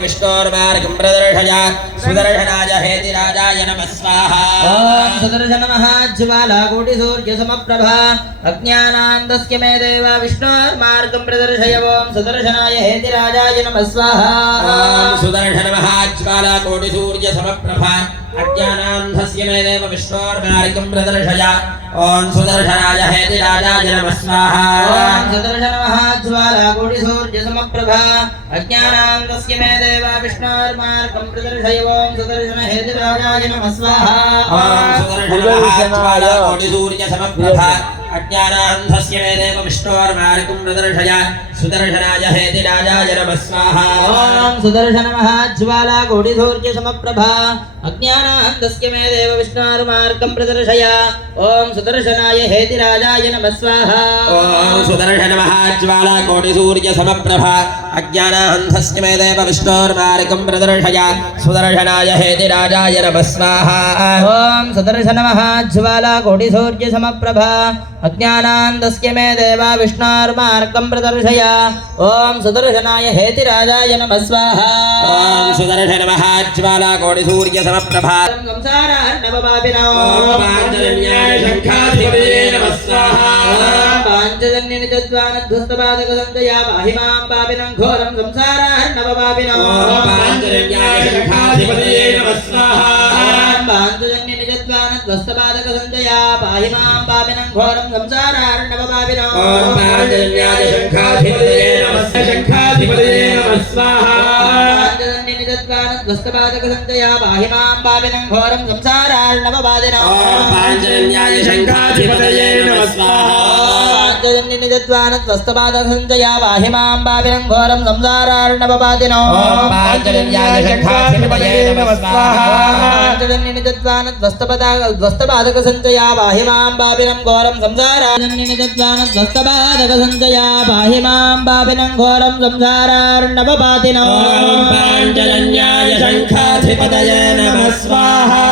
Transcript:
विष्णोर्मार्गं प्रदर्शय सुदर्शनाय हेतिराजाय नमः स्वाहा। ओम सुदर्शनमहाज्वालाकोटिसूर्यसमप्रभा अज्ञानान्दस्य मे देव विष्णोर्मार्गं प्रदर्शय। ओम सुदर्शनाय हेतिराजाय नमः स्वाहा। ओम सुदर्शनमहाज्वालाकोटिसूर्यसमप्रभा अज्ञानान्धस्य मे देव विष्णोर्मार्गं प्रदर्शय। ओम सुदर्शनाय हेतिराजाय नमः स्वाहा। ओम सुदर्शनमहाज्वालाकोटिसूर्यसमप्रभा अज्ञानान्दस्य मे देव विष्णोर्मार्गं प्रदर्शय। ओम सुदर्शन हेतिराजाय नमः स्वाहा। ओम सुदर्शनमहाज्वालाकोटिसूर्यसमप्रभा अज्ञानान्धस्य मे देव विष्णोर्मार्गं प्रदर्शय। सुदर्शनाय हेतिराजाय नमः स्वाहा। ओम सुदर्शनमहाज्वालाकोटिसूर्यसमप्रभा अज्ञानान्धस्य मे देव विष्णोर्मार्गं प्रदर्शय। ओम सुदर्शनाय हेतिराजाय नमः स्वाहा। ओम सुदर्शनमहाज्वालाकोटिसूर्यसमप्रभा अज्ञानान्धस्य मे देव विष्णोर्मार्गं प्रदर्शय। सुदर्शनाय हेतिराजाय नमः स्वाहा। ओम सुदर्शनमहाज्वालाकोटिसूर्यसमप्रभा अज्ञानान्धस्य मे देव विष्णोर्मार्गं प्रदर्शय। ओम सुदर्शनाय हेतिराजाय नमः स्वाहा। ओम सुदर्शनमहाज्वालाकोटिसूर्यसमप्रभा संसारार्णवपापिनो पाञ्चजन्याय शङ्खाधिपतये नमः स्वाहा। पाञ्चजन्यनिजद्वानध्वस्तपादकसञ्जया पाहि मां पापिनं घोरं संसारार्णवपापिनो पाञ्चजन्याय शङ्खाधिपतये नमः स्वाहा। पाञ्चजन्यनिजद्वानध्वस्तपादकसञ्जया पाहि मां पापिनं घोरं संसारार्णवपापिनो पाञ्चजन्याय शङ्खाधिपतये नमः शङ्खाधिपतये नमः स्वाहा। पाञ्चजन्यनिजद्वानध्वस्तपादकसञ्जया पाहि मां पापिनं घोरं संसारार्णवपापिनो पाञ्चजन्याय शङ्खाधिपतये नमः स्वाहा। पाञ्चजन्यनिजद्वानध्वस्तपादकसञ्जया पाहि मां पापिनं घोरं संसारार्णवपापिनो पाञ्चजन्याय शङ्खाधिपतये नमः स्वाहा। पाञ्चजन्यनिजद्वानध्वस्तपादकसञ्जया पाहि मां पापिनं घोरं संसारार्णवपापिनो पाहि मां पापिनं घोरं संसारार्णवपापिनो पाञ्चजन्याय शङ्खाधिपतये नमः स्वाहा।